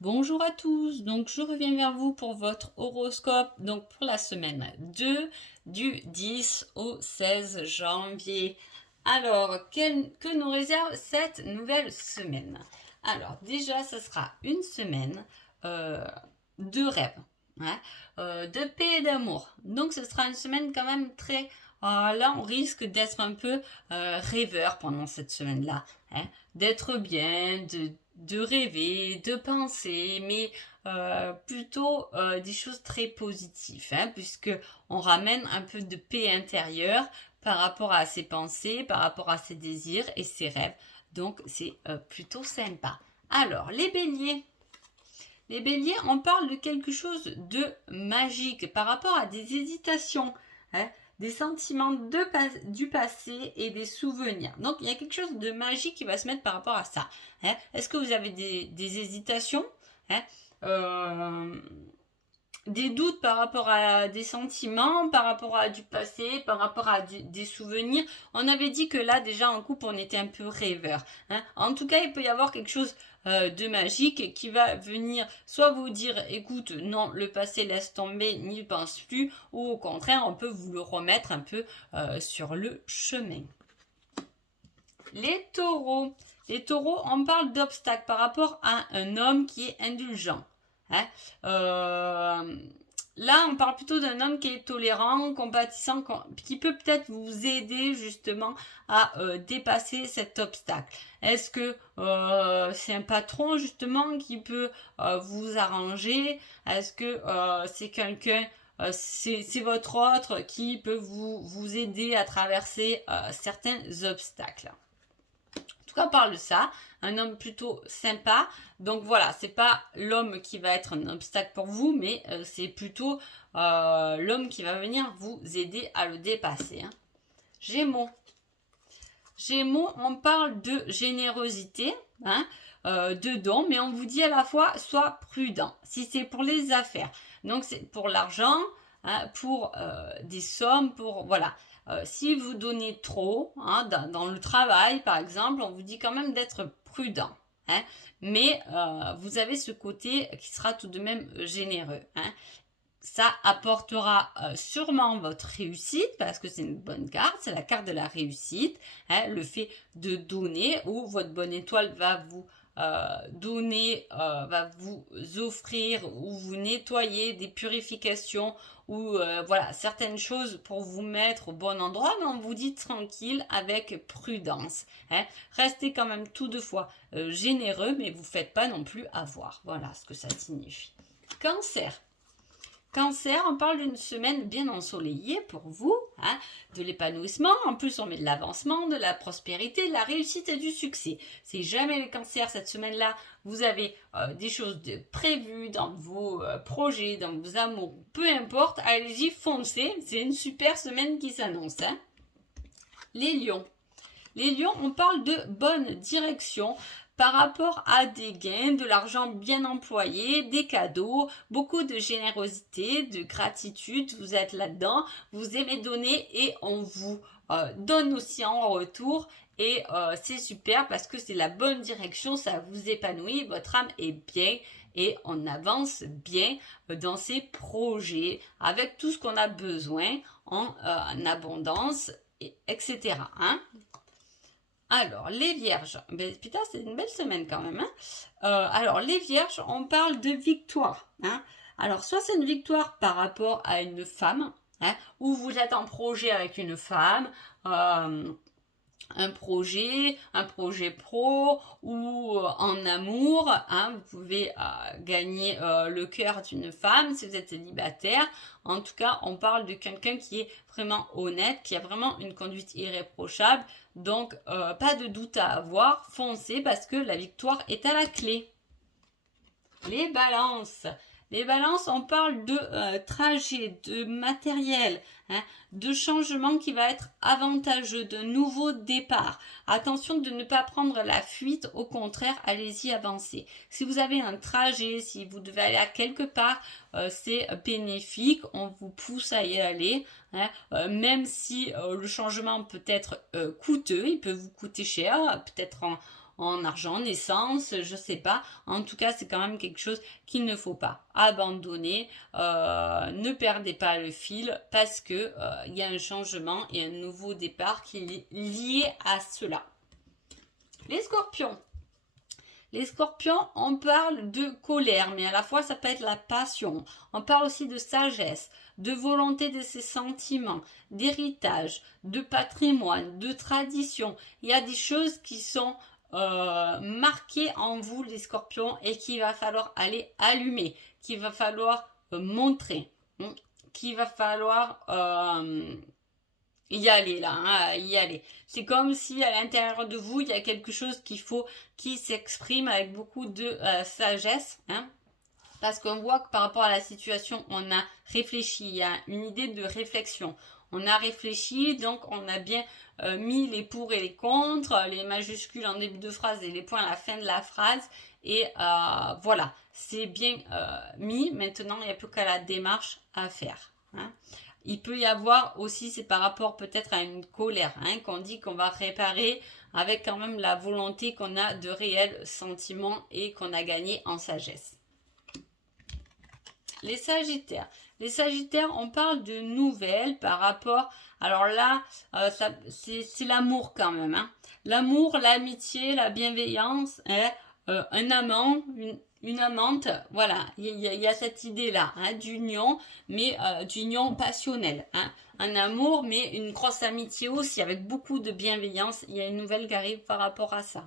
Bonjour à tous, donc je reviens vers vous pour votre horoscope, donc pour la semaine 2 du 10 au 16 janvier. Alors, que nous réserve cette nouvelle semaine? Alors déjà, ce sera une semaine euh, de rêve, hein, de paix et d'amour. Donc ce sera une semaine quand même très... là, on risque d'être un peu rêveur pendant cette semaine-là, hein, d'être bien, de rêver, de penser, mais plutôt des choses très positives, hein, puisque on ramène un peu de paix intérieure par rapport à ses pensées, par rapport à ses désirs et ses rêves. Donc c'est plutôt sympa. Alors, les béliers. Les béliers, on parle de quelque chose de magique par rapport à des hésitations, hein, des sentiments du passé et des souvenirs. Donc il y a quelque chose de magique qui va se mettre par rapport à ça, hein. Est-ce que vous avez des hésitations, hein, euh, des doutes par rapport à des sentiments, par rapport à du passé, par rapport à des souvenirs? On avait dit que là, déjà, en couple, on était un peu rêveur, hein. En tout cas, il peut y avoir quelque chose de magique qui va venir soit vous dire, écoute, non, le passé laisse tomber, n'y pense plus, ou au contraire, on peut vous le remettre un peu sur le chemin. Les taureaux. Les taureaux, on parle d'obstacles par rapport à un homme qui est indulgent, hein. Euh, Là, on parle plutôt d'un homme qui est tolérant, compatissant, qui peut peut-être vous aider justement à dépasser cet obstacle. Est-ce que c'est un patron justement qui peut vous arranger? Est-ce que c'est quelqu'un, c'est votre autre qui peut vous aider à traverser certains obstacles? En tout cas, on parle de ça, un homme plutôt sympa. Donc voilà, c'est pas l'homme qui va être un obstacle pour vous, mais c'est plutôt l'homme qui va venir vous aider à le dépasser, hein. Gémeaux. Gémeaux, on parle de générosité, hein, de dons, mais on vous dit à la fois, sois prudent. Si c'est pour les affaires, donc c'est pour l'argent, hein, pour des sommes, pour voilà. Si vous donnez trop, hein, dans le travail, par exemple, on vous dit quand même d'être prudent, hein, mais vous avez ce côté qui sera tout de même généreux, hein. Ça apportera sûrement votre réussite parce que c'est une bonne carte, c'est la carte de la réussite, hein, le fait de donner où votre bonne étoile va vous donner, va vous offrir ou vous nettoyer des purifications ou voilà certaines choses pour vous mettre au bon endroit, mais on vous dit tranquille avec prudence, hein. Restez quand même tout deux fois généreux, mais vous ne faites pas non plus avoir. Voilà ce que ça signifie. Cancer. Cancer, on parle d'une semaine bien ensoleillée pour vous, hein, de l'épanouissement. En plus, on met de l'avancement, de la prospérité, de la réussite et du succès. Si jamais le cancer, cette semaine-là, vous avez des choses de prévues dans vos projets, dans vos amours, peu importe, allez-y, foncez. C'est une super semaine qui s'annonce, hein. Les lions. Les lions, on parle de bonne direction par rapport à des gains, de l'argent bien employé, des cadeaux, beaucoup de générosité, de gratitude. Vous êtes là-dedans, vous aimez donner et on vous donne aussi en retour. Et c'est super parce que c'est la bonne direction, ça vous épanouit, votre âme est bien et on avance bien dans ces projets avec tout ce qu'on a besoin en abondance, etc., hein. Alors, les vierges. Ben, putain, c'est une belle semaine quand même, hein. Alors, les vierges, on parle de victoire, hein. Alors, soit c'est une victoire par rapport à une femme, hein, ou vous êtes en projet avec une femme, euh, un projet pro ou en amour, hein, vous pouvez gagner le cœur d'une femme si vous êtes célibataire. En tout cas, on parle de quelqu'un qui est vraiment honnête, qui a vraiment une conduite irréprochable. Donc, pas de doute à avoir, foncez parce que la victoire est à la clé. Les balances. Les balances, on parle de trajet, de matériel, hein, de changement qui va être avantageux, de nouveaux départs. Attention de ne pas prendre la fuite, au contraire, allez-y, avancez. Si vous avez un trajet, si vous devez aller à quelque part, c'est bénéfique, on vous pousse à y aller, hein, même si le changement peut être coûteux, il peut vous coûter cher, peut-être en argent, en essence, je sais pas. En tout cas, c'est quand même quelque chose qu'il ne faut pas abandonner. Ne perdez pas le fil parce que il y a un changement et un nouveau départ qui est lié à cela. Les scorpions. Les scorpions, on parle de colère, mais à la fois ça peut être la passion. On parle aussi de sagesse, de volonté de ses sentiments, d'héritage, de patrimoine, de tradition. Il y a des choses qui sont marquées en vous, les scorpions, et qu'il va falloir aller allumer, qu'il va falloir montrer, qu'il va falloir y aller là, hein, y aller. C'est comme si à l'intérieur de vous, il y a quelque chose qui s'exprime avec beaucoup de sagesse, hein, parce qu'on voit que par rapport à la situation, on a réfléchi, il y a une idée de réflexion. On a réfléchi, donc on a bien mis les pour et les contre, les majuscules en début de phrase et les points à la fin de la phrase. Et voilà, c'est bien mis. Maintenant, il n'y a plus qu'à la démarche à faire. Hein. Il peut y avoir aussi, c'est par rapport peut-être à une colère, hein, qu'on dit qu'on va réparer avec quand même la volonté qu'on a de réels sentiments et qu'on a gagné en sagesse. Les Sagittaires. Les Sagittaires, on parle de nouvelles par rapport... Alors là, c'est l'amour quand même. Hein. L'amour, l'amitié, la bienveillance, hein, un amant, une amante, voilà, il y a cette idée-là, hein, d'union, mais d'union passionnelle. Hein. Un amour, mais une grosse amitié aussi, avec beaucoup de bienveillance. Il y a une nouvelle qui arrive par rapport à ça.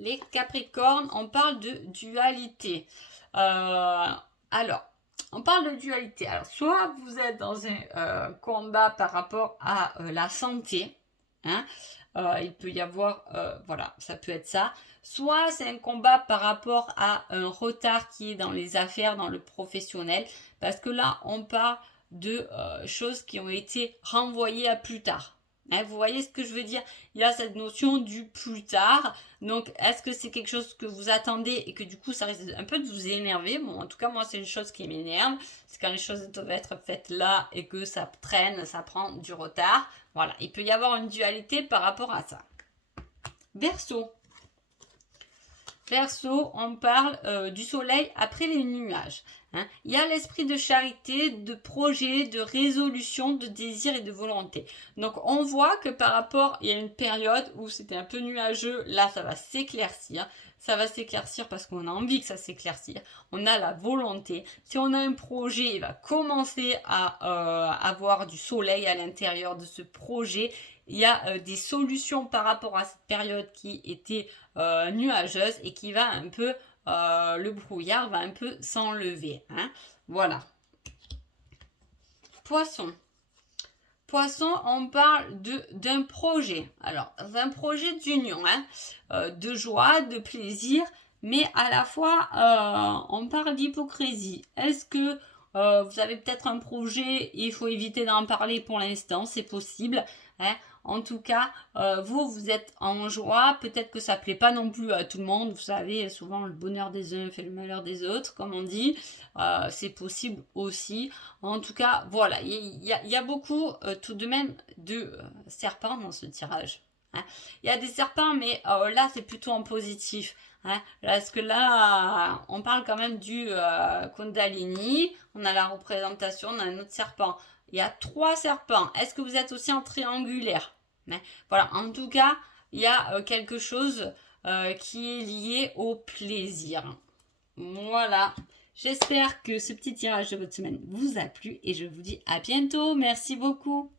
Les Capricornes, on parle de dualité. Alors, on parle de dualité. Alors, soit vous êtes dans un combat par rapport à la santé, hein, il peut y avoir, voilà, ça peut être ça. Soit c'est un combat par rapport à un retard qui est dans les affaires, dans le professionnel, parce que là, on parle de choses qui ont été renvoyées à plus tard. Hein, vous voyez ce que je veux dire? Il y a cette notion du plus tard. Donc, est-ce que c'est quelque chose que vous attendez et que du coup, ça risque un peu de vous énerver? Bon, en tout cas, moi, c'est une chose qui m'énerve. C'est quand les choses doivent être faites là et que ça traîne, ça prend du retard. Voilà, il peut y avoir une dualité par rapport à ça. Verseau. Verseau, on parle du soleil après les nuages. Hein. Il y a l'esprit de charité, de projet, de résolution, de désir et de volonté. Donc on voit que par rapport, il y a une période où c'était un peu nuageux, là ça va s'éclaircir. Ça va s'éclaircir parce qu'on a envie que ça s'éclaircisse. On a la volonté. Si on a un projet, il va commencer à avoir du soleil à l'intérieur de ce projet. Il y a des solutions par rapport à cette période qui était nuageuse et qui va un peu, le brouillard va un peu s'enlever. Hein. Voilà. Poisson. Poisson, on parle d'un projet. Alors, un projet d'union, hein, de joie, de plaisir, mais à la fois, on parle d'hypocrisie. Est-ce que vous avez peut-être un projet, il faut éviter d'en parler pour l'instant, c'est possible. Hein. En tout cas, vous êtes en joie. Peut-être que ça ne plaît pas non plus à tout le monde. Vous savez, souvent le bonheur des uns fait le malheur des autres, comme on dit. C'est possible aussi. En tout cas, voilà, il y a beaucoup tout de même de serpents dans ce tirage. Hein. Il y a des serpents, mais là, c'est plutôt en positif. Hein. Parce que là, on parle quand même du Kundalini. On a la représentation d'un autre serpent. Il y a 3 serpents. Est-ce que vous êtes aussi en triangulaire? Hein. Voilà, en tout cas, il y a quelque chose qui est lié au plaisir. Voilà. J'espère que ce petit tirage de votre semaine vous a plu et je vous dis à bientôt. Merci beaucoup.